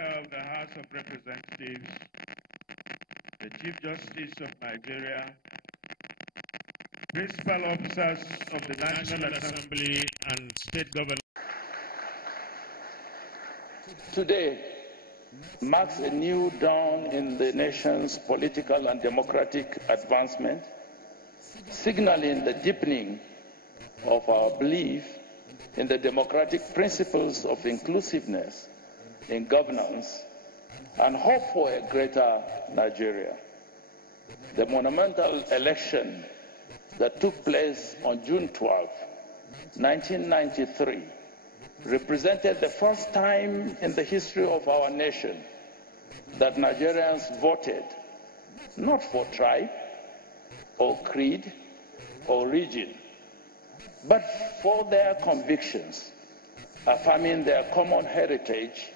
Of the House of Representatives, the Chief Justice of Nigeria, principal officers of the National Assembly and state government. Today marks a new dawn in the nation's political and democratic advancement, signaling the deepening of our belief in the democratic principles of inclusiveness in governance and hope for a greater Nigeria. The monumental election that took place on June 12, 1993, represented the first time in the history of our nation that Nigerians voted not for tribe or creed or region, but for their convictions, affirming their common heritage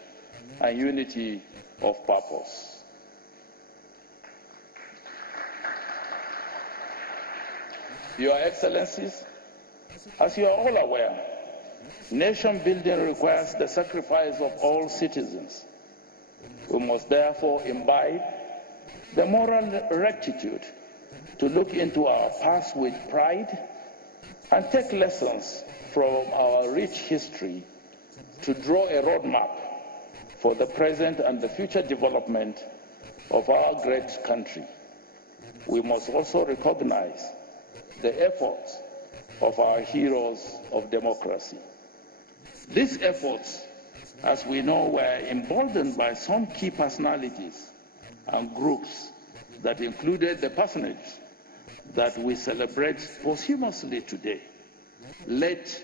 and unity of purpose. Your Excellencies, as you are all aware, nation building requires the sacrifice of all citizens. We must therefore imbibe the moral rectitude to look into our past with pride and take lessons from our rich history to draw a roadmap for the present and the future development of our great country. We must also recognize the efforts of our heroes of democracy. These efforts, as we know, were emboldened by some key personalities and groups that included the personage that we celebrate posthumously today, late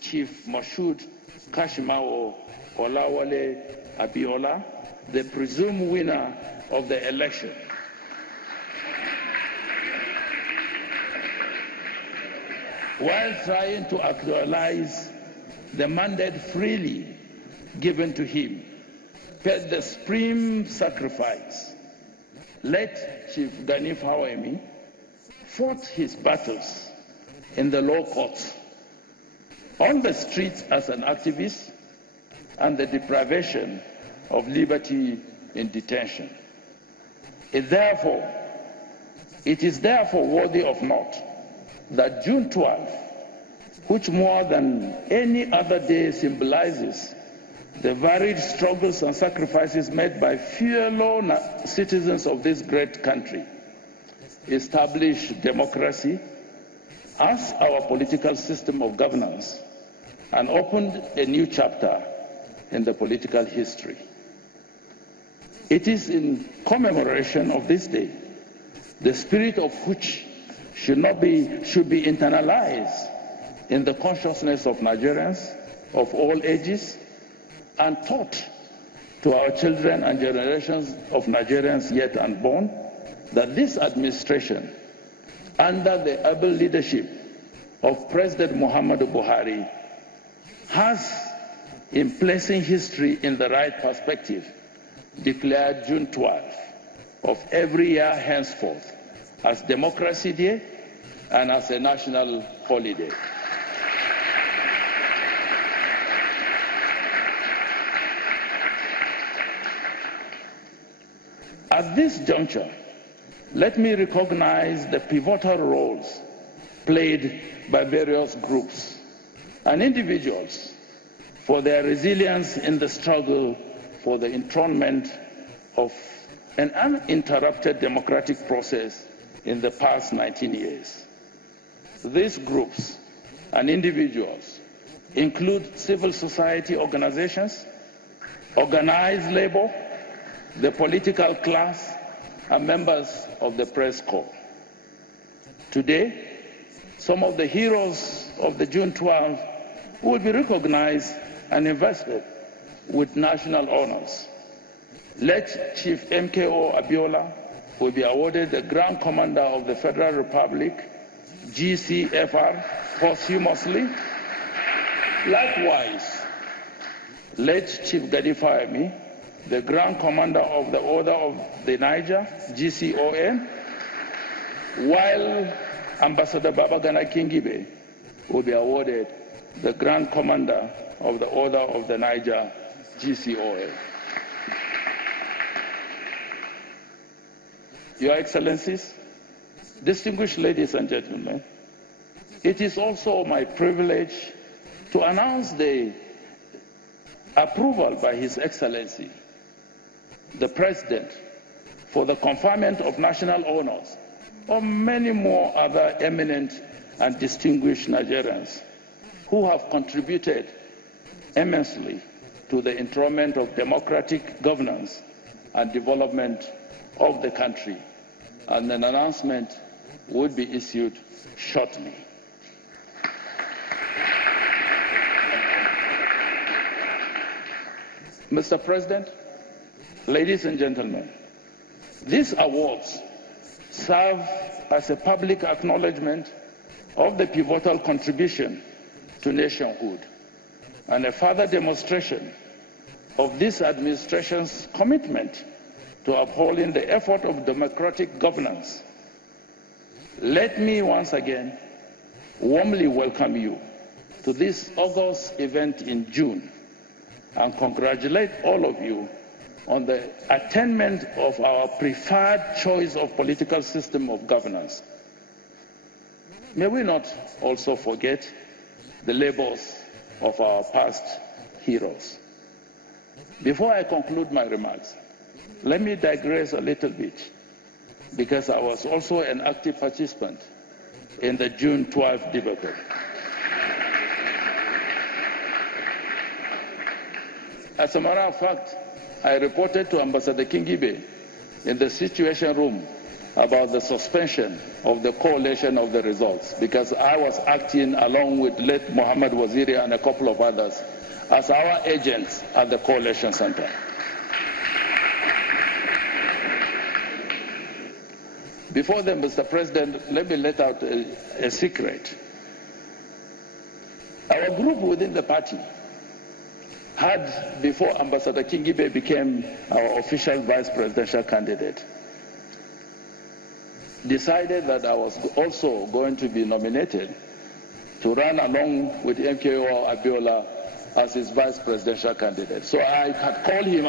Chief Moshood Kashimawo Olawale Abiola, the presumed winner of the election. While trying to actualize the mandate freely given to him, paid the supreme sacrifice. Late Chief Gani Fawemi fought his battles in the law courts, on the streets as an activist, and the deprivation of liberty in detention. It is therefore worthy of note that June 12, which more than any other day symbolizes the varied struggles and sacrifices made by fellow citizens of this great country, established democracy as our political system of governance and opened a new chapter in the political history. It is in commemoration of this day, the spirit of which should be internalized in the consciousness of Nigerians of all ages and taught to our children and generations of Nigerians yet unborn, that this administration, under the able leadership of President Muhammadu Buhari, has, in placing history in the right perspective, declared June 12 of every year henceforth as Democracy Day and as a national holiday. At this juncture, let me recognize the pivotal roles played by various groups and individuals for their resilience in the struggle for the enthronement of an uninterrupted democratic process in the past 19 years. These groups and individuals include civil society organizations, organized labor, the political class, and members of the press corps. Today, some of the heroes of the June 12 will be recognized and invested with national honors. Late Chief MKO Abiola will be awarded the Grand Commander of the Federal Republic, GCFR, posthumously. Likewise, late Chief Gani Fawemi, the Grand Commander of the Order of the Niger, GCON, while Ambassador Babagana Kingibe will be awarded the Grand Commander of the Order of the Niger, GCON. Your Excellencies, distinguished ladies and gentlemen, it is also my privilege to announce the approval by His Excellency, the President, for the conferment of national honors of many more other eminent and distinguished Nigerians who have contributed immensely to the enthronement of democratic governance and development of the country. And an announcement would be issued shortly. Mr. President, ladies and gentlemen, these awards serve as a public acknowledgement of the pivotal contribution to nationhood and a further demonstration of this administration's commitment to upholding the effort of democratic governance. Let me once again warmly welcome you to this August event in June and congratulate all of you on the attainment of our preferred choice of political system of governance. May we not also forget the labors of our past heroes. Before I conclude my remarks, let me digress a little bit, because I was also an active participant in the June 12th debacle. As a matter of fact, I reported to Ambassador Kingibe in the Situation Room about the suspension of the collation of the results, because I was acting along with late Muhammad Waziri and a couple of others as our agents at the Coalition Center. Before then, Mr. President, let me let out a secret. Our group within the party had, before Ambassador Kingibe became our official vice presidential candidate, decided that I was also going to be nominated to run along with MKO Abiola as his vice presidential candidate. So I had called him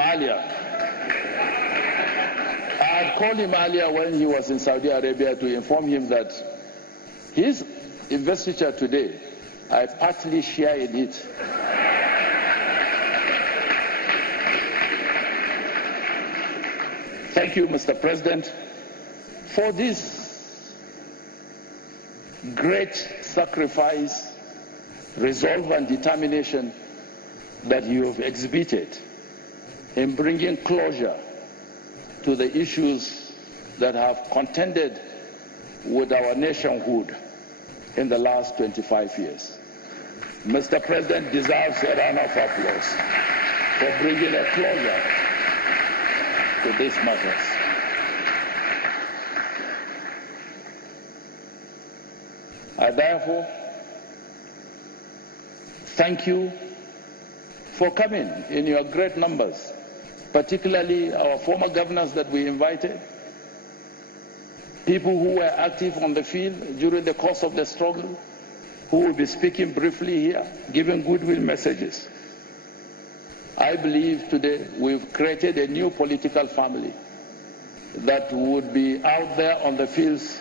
earlier when he was in Saudi Arabia to inform him that his investiture today, I partly share in it. Thank you, Mr. President, for this great sacrifice, resolve and determination that you have exhibited in bringing closure to the issues that have contended with our nationhood in the last 25 years. Mr. President deserves a round of applause for bringing a closure to these matters. I therefore thank you for coming in your great numbers, particularly our former governors that we invited, people who were active on the field during the course of the struggle, who will be speaking briefly here, giving goodwill messages. I believe today we've created a new political family that would be out there on the fields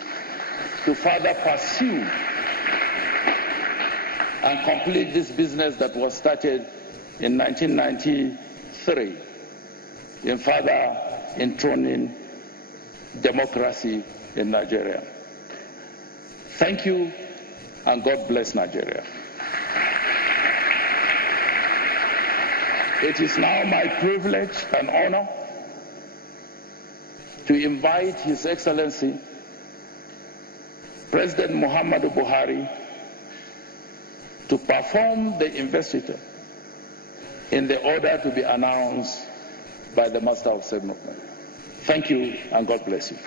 to further pursue and complete this business that was started in 1993 in further enthroning democracy in Nigeria. Thank you, and God bless Nigeria. It is now my privilege and honor to invite His Excellency President Muhammadu Buhari to perform the investiture in the order to be announced by the Master of Ceremony. Thank you, and God bless you.